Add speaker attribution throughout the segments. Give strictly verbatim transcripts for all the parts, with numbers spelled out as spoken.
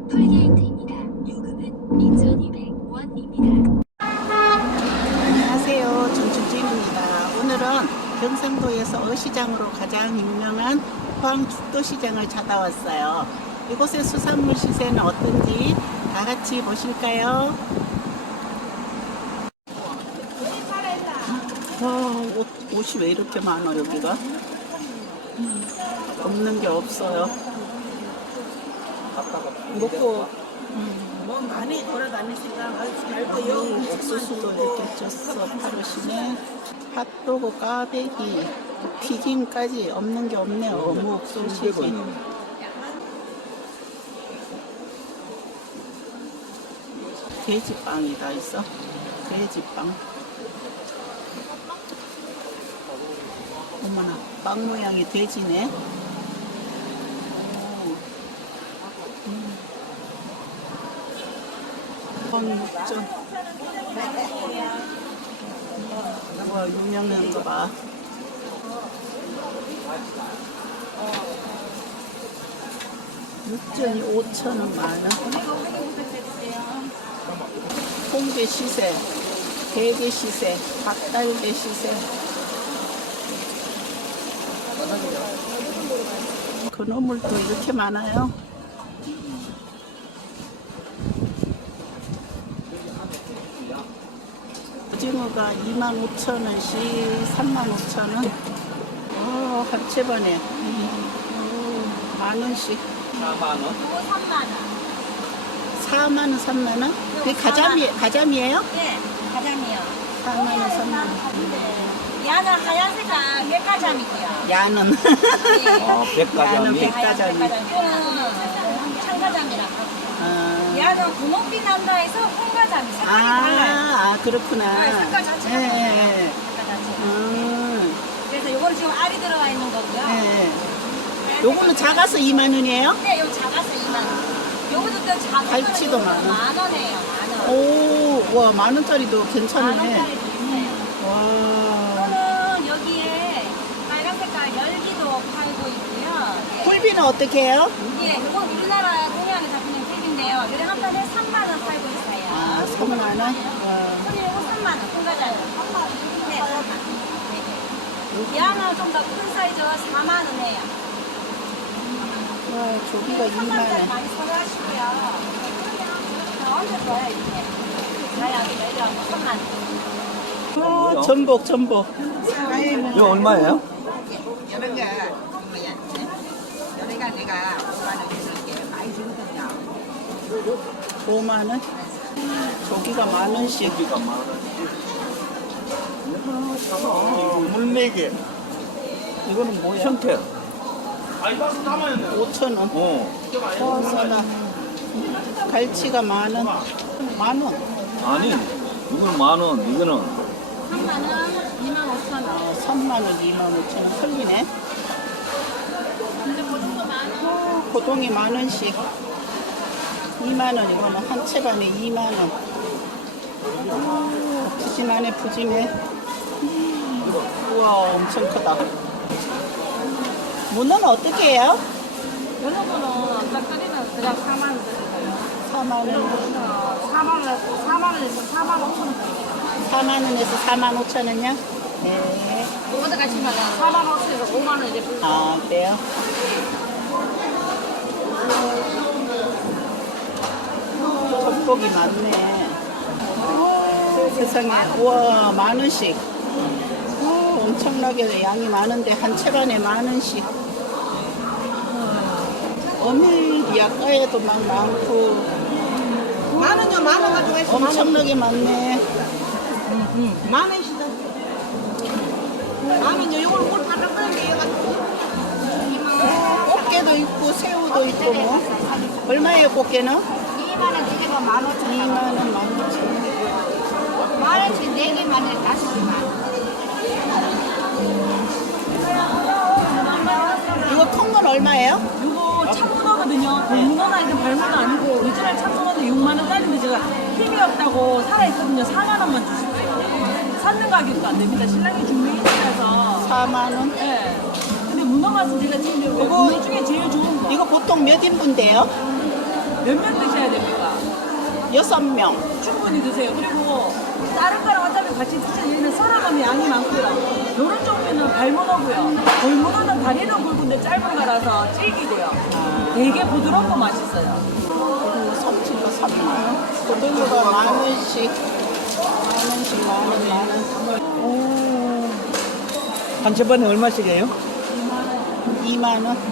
Speaker 1: 톨게이트입니다. 요금은 이천이백 원입니다.
Speaker 2: 안녕하세요. 전주진입니다. 오늘은 경상도에서 어시장으로 가장 유명한 포항죽도시장을 찾아왔어요. 이곳의 수산물 시세는 어떤지 다 같이 보실까요? 와, 옷, 옷이 왜 이렇게 많아 여기가? 음, 없는 게 없어요. 먹고 음.
Speaker 3: 뭐 많이 돌아다니시니까 말고 여기
Speaker 2: 옥수수도 이렇게 쪄서 파르시네. 핫도그, 꽈배기, 튀김까지 없는 게 없네요. 어묵, 소시지. 돼지빵이 다 있어. 돼지빵. 어머나, 빵 모양이 돼지네. 오. 음. 건전. 와, 유명한 거 봐. 육전이 오천 원 만 원. 홍게 시세, 대게 시세, 닭달게 시세. 그놈물도 이렇게 많아요. 오징어가 이만 오천 원씩, 삼만 오천 원. 어, 합체반에 음, 만 원씩.
Speaker 3: 사만 원?
Speaker 2: 사만 원, 삼만 원? 그게 가자미, 가자미예요?
Speaker 4: 네, 가자미요.
Speaker 2: 사만 원, 삼만 원.
Speaker 4: 야는 하얀 색깔 백가자미고요.
Speaker 2: 야는.
Speaker 4: 네.
Speaker 3: 아, 백가자미.
Speaker 2: 야는 백-
Speaker 4: 하얀
Speaker 2: 백가자미.
Speaker 4: 이거는 창가자미라고.
Speaker 2: 아,
Speaker 4: 야는 분홍빛 난다 해서 홍가자미 색깔이 달라요.
Speaker 2: 아, 아, 그렇구나.
Speaker 4: 네, 색깔 자체가
Speaker 2: 예,
Speaker 4: 달라요.
Speaker 2: 예,
Speaker 4: 색깔 자체가.
Speaker 2: 음,
Speaker 4: 그래서 이거는 지금 알이 들어가 있는 거고요.
Speaker 2: 예. 요거는 작아서 이만 원이에요?
Speaker 4: 네, 요 작아서 이만 원. 요것도 또 작은
Speaker 2: 갈치도
Speaker 4: 거는
Speaker 2: 많아.
Speaker 4: 만 원이에요, 만 원.
Speaker 2: 오, 와, 만 원짜리도
Speaker 4: 만
Speaker 2: 괜찮네.
Speaker 4: 원짜리도 있어요.
Speaker 2: 와.
Speaker 4: 이거는 여기에 빨간 색깔 열기도 팔고 있고요. 예.
Speaker 2: 굴비는 어떻게 해요?
Speaker 4: 예, 이건 우리나라 동해안에 잡히는 캡인데요. 요래 한 판에 삼만 원 팔고 있어요.
Speaker 2: 아, 삼만 원? 와.
Speaker 4: 손이 이거 삼만 원, 큰 가자요. 네, 삼만 원. 네. 얘는 좀 더 큰 사이즈 사만 원 해요.
Speaker 2: 와, 조기가 이만
Speaker 4: 삼만 원짜리
Speaker 2: 원.
Speaker 4: 많이 사가시고요. 언제 줘요, 이렇게? 나야, 내려가고 삼만 원.
Speaker 2: 아, 전복, 전복.
Speaker 3: 이거 얼마예요?
Speaker 5: 여러 개 뭐야? 여기가 내가 오만 원 주는 게 많이 주거든요.
Speaker 2: 오만 원? 조기가 만 원씩.
Speaker 3: 여기가 만 원. 물메기.
Speaker 2: 이거는 뭐야?
Speaker 3: 형태.
Speaker 2: 오천 원.
Speaker 3: 어.
Speaker 2: 어, 싸다. 갈치가 만 원. 만 원.
Speaker 3: 아니, 이건 만 원, 이거는
Speaker 4: 삼만 원, 이만 오천 원.
Speaker 2: 어, 삼만 원, 이만 오천 원. 틀리네.
Speaker 4: 근데 고등도 만 원.
Speaker 2: 어, 고동이 만 원씩. 이만 원. 이거는 한 채 반에 이만 원. 오, 푸짐하네, 푸짐해. 음, 우와, 엄청 크다. 문어는 어떻게 해요?
Speaker 4: 여러 분은 딱 끓이면 그냥 사만 원 드리고요.
Speaker 2: 사만 원.
Speaker 4: 사만 원, 사만 원에서 사만 오천 원 드립니다.
Speaker 2: 사만 원에서 사만 오천 원이요? 네.
Speaker 4: 이거보다 가시면 사만 오천에서 오만 원 이제 불고.
Speaker 2: 아, 그래요? 전복이 많네. 오, 세상에. 우와, 만 원씩. 오, 엄청나게 양이 많은데 한 채 반에 만 원씩. 어밀 약가에도 막 많고
Speaker 5: 만 원요, 만 원 가지고 있어.
Speaker 2: 엄청나게 많네.
Speaker 5: 만 원이시다. 만 원요, 이걸 뭘 팔을 거는데 얘가
Speaker 2: 꽃게도 있고 새우도 있고 뭐. 얼마예요 꽃게는?
Speaker 4: 이만 원 드리고 만 오천 원.
Speaker 2: 이만 원, 만 오천 원.
Speaker 4: 만 원씩 네 개만 해, 다섯 개만.
Speaker 2: 이거 큰 건 얼마예요?
Speaker 6: 이거 참문어거든요. 돌문어나 이런 발문어 아니고 오리지널 참문어도 육만 원짜리인데 제가 힘이 없다고 살아있거든요. 사만 원만 주십시오. 찾는 가격도 안 됩니다. 신랑이 중매이라서.
Speaker 2: 사만 원.
Speaker 6: 네. 근데 문어 맛은 제가 지금
Speaker 2: 그거-
Speaker 6: 문어 중에 제일 좋은 거.
Speaker 2: 이거 보통 몇 인분 돼요?
Speaker 6: 몇 명 드셔야 됩니까?
Speaker 2: 여섯 명.
Speaker 6: 충분히 드세요. 그리고 다른 거랑 어차피 같이 드시는 얘는 썰어가면 양이 많고요. 요런 종류는 발문어고요. 골문어는 다리는 굵은데 짧은 거라서 질기고요. 되게 부드럽고 맛있어요.
Speaker 2: 그리고 삼치가 삼만 원. 고등어가 만 원씩. 만 원씩 만 원, 만 원.
Speaker 3: 한 채반에 얼마씩이에요?
Speaker 2: 이만 원.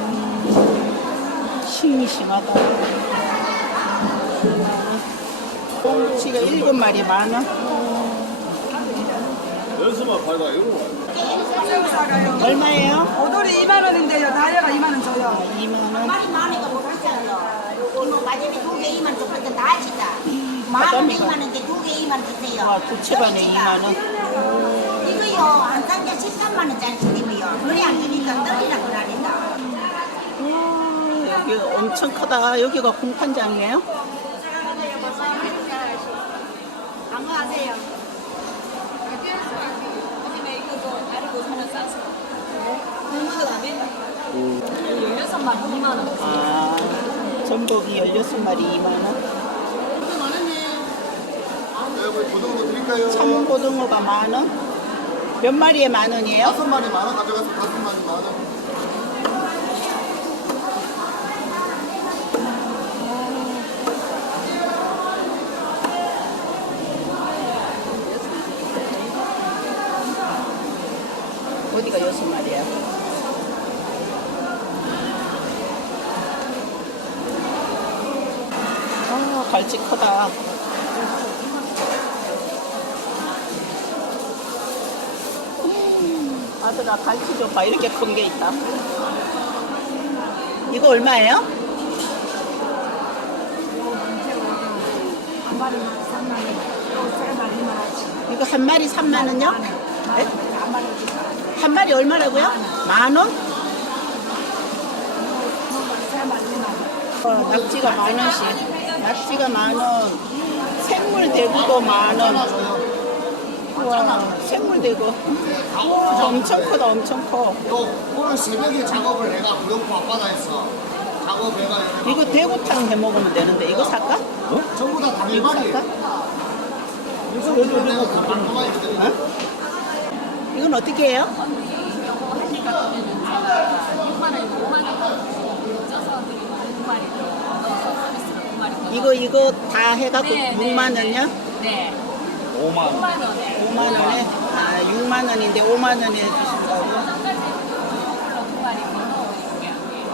Speaker 2: 음, 싱싱하다. 꽁치가 일곱 마리 만 원.
Speaker 3: 연수만 팔다 이거.
Speaker 2: 얼마예요?
Speaker 7: 오돌이 이만 원인데요. 다이어가 이만 원 줘요.
Speaker 2: 이만 원.
Speaker 5: 말이 많으니까 못 하잖아요. 이모 마지막에 두개 이만 줘. 그때 다 하시다. 만 원에
Speaker 2: 바다미가.
Speaker 5: 이만 원인데 두 개 이만 주세요.
Speaker 2: 와, 두 채반에 이만 원.
Speaker 5: 이거요 한 단계 십삼만 원짜리 드리고요. 그래 안 주니까 떨리라고 나린다.
Speaker 2: 와, 여기 엄청 크다. 여기가 공판장이에요?
Speaker 4: 강화하세요. 요즘에 이것도 다르고 사는 싸서. 열여섯 마리 이만 원.
Speaker 2: 아, 전복이 열여섯 마리 이만 원.
Speaker 8: 고등어 드릴까요?
Speaker 2: 참고등어가 만 원. 몇 마리에 만 원이에요?
Speaker 8: 다섯 마리 만 원 가져가서 다섯 마리 만 원.
Speaker 2: 어디가 여섯 마리야? 아, 갈치 크다. 음, 아들아, 갈치 좀 봐. 이렇게 큰 게 있다. 이거 얼마예요?
Speaker 7: 한 마리만 삼만 원. 또세 마리만 하지.
Speaker 2: 이거 한 마리 삼만 원요? 네?
Speaker 7: 한 마리
Speaker 2: 한 마리 얼마라고요? 만 원?
Speaker 7: 세 마리만.
Speaker 2: 어, 낙지가 만 원씩. 낙지가 만 원. 생물 대구도 만 원. 와, 생물 대구. 엄청 크다, 엄청 커.
Speaker 8: 요 오늘 새벽에 작업을 내가 구룡포 앞바다에서 작업해가
Speaker 2: 이거 대구탕 해 먹으면 되는데 이거 살까?
Speaker 8: 전부 다
Speaker 2: 이거
Speaker 8: 당일반이에요.
Speaker 2: 살까?
Speaker 8: 그래서 내가 가만히 있거든요.
Speaker 2: 어? 이건 어떻게 해요?
Speaker 4: 육만 원이고 오만 원. 쪄서 드리고 두 마리 넣어서 서비스로 두 마리 더.
Speaker 2: 이거 이거 다 해갖고
Speaker 4: 네, 네,
Speaker 2: 육만 원이요?
Speaker 4: 네.
Speaker 3: 오만 원.
Speaker 4: 오만 원에.
Speaker 2: 오만 원에? 아, 육만 원인데 오만 원에 주신다고?
Speaker 4: 이걸로 두 마리 더 넣어드릴게요.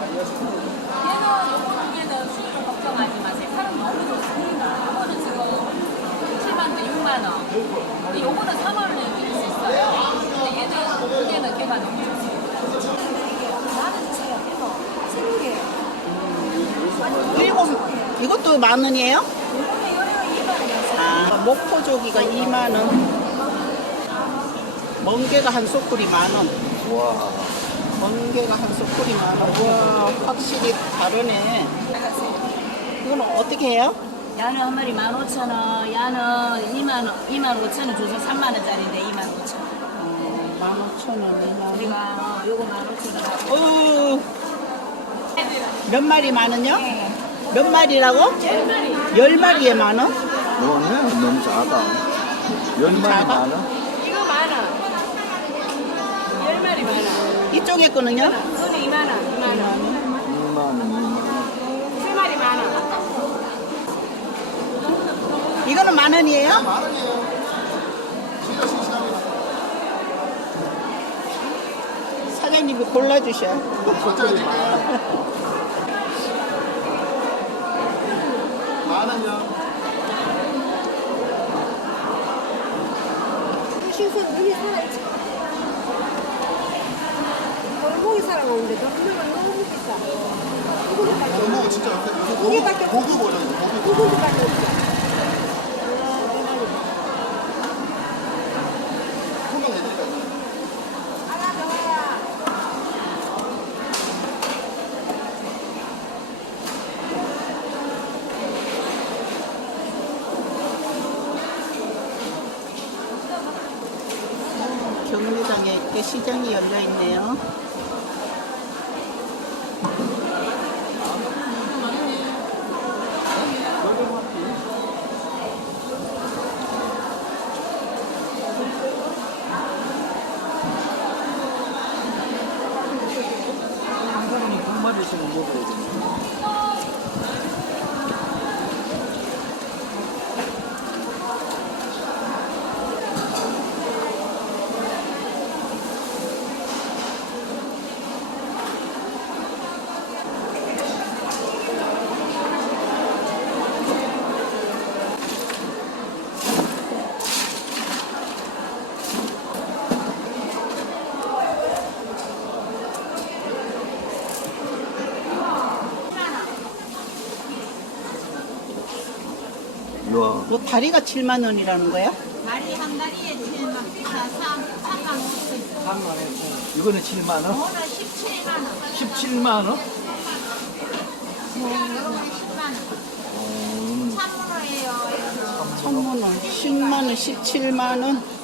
Speaker 4: 얘는 요거는 수율을 걱정하지 마세요. 사람 너무 좋습니다. 이거는 지금 칠만 원, 육만 원. 근데 요거는 삼만 원에 드릴 수 있어요. 근데 얘는 얘는 걔가 너무 좋습니다. 나는 주세요. 이거 새로운 게.
Speaker 2: 일곱, 이것도 만 원이에요?
Speaker 4: 요거는 요래요 이만 원이었어요.
Speaker 2: 아, 목포조기가 이만 원. 멍게가 한 소쿠리 만 원.
Speaker 3: 와.
Speaker 2: 멍게가 한 소쿠리 만 원. 와, 확실히 다르네. 이건 어떻게 해요?
Speaker 4: 야는 한 마리 만 오천 원, 야는 이만 원, 이만 오천 원 줘서 삼만 원짜리인데 이만 오천 원.
Speaker 2: 어, 만 오천 원, 이만 원.
Speaker 4: 우리가 어, 요거 만 오천 원 하고.
Speaker 2: 어, 몇 마리 만 원요? 몇 마리라고?
Speaker 4: 열 마리.
Speaker 2: 열 마리에 만 원?
Speaker 3: 이거는 너무 작아. 열 마리
Speaker 2: 작아?
Speaker 3: 만 원?
Speaker 4: 이거 만 원. 열 마리 만 원.
Speaker 2: 이쪽에 거는요?
Speaker 4: 이거는 이만 원, 이만 원.
Speaker 3: 이만 원.
Speaker 4: 세 마리 만 원.
Speaker 2: 이거는 만 원이에요?
Speaker 8: 만 원이에요. 진짜 싱싱합니다.
Speaker 2: 사장님이 골라주셔.
Speaker 8: 어쩌야 될까요? 만 원요.
Speaker 7: 신선 눈이 살아있지. 골목이 살아오는데 너는 너무 비싸. 이거밖에
Speaker 8: 어묵 진짜 요새 요새 고급
Speaker 7: 고기밖에 없어.
Speaker 8: 고급 버전이죠. 고급.
Speaker 7: 이거밖에 없어.
Speaker 8: 소명 내드릴까요?
Speaker 2: 경매장에 이렇게 시장이 열려 있네요.
Speaker 3: 와,
Speaker 2: 뭐 다리가 칠만 원이라는 거야?
Speaker 5: 다리 한 다리에 칠만 비싸 삼만 오천.
Speaker 3: 이거는 칠만 원?
Speaker 5: 오늘 십칠만 원.
Speaker 3: 십칠만 원?
Speaker 5: 요거는 십만 원.
Speaker 3: 음,
Speaker 5: 참으로예요.
Speaker 2: 천만 원, 십만 원, 십칠만 원.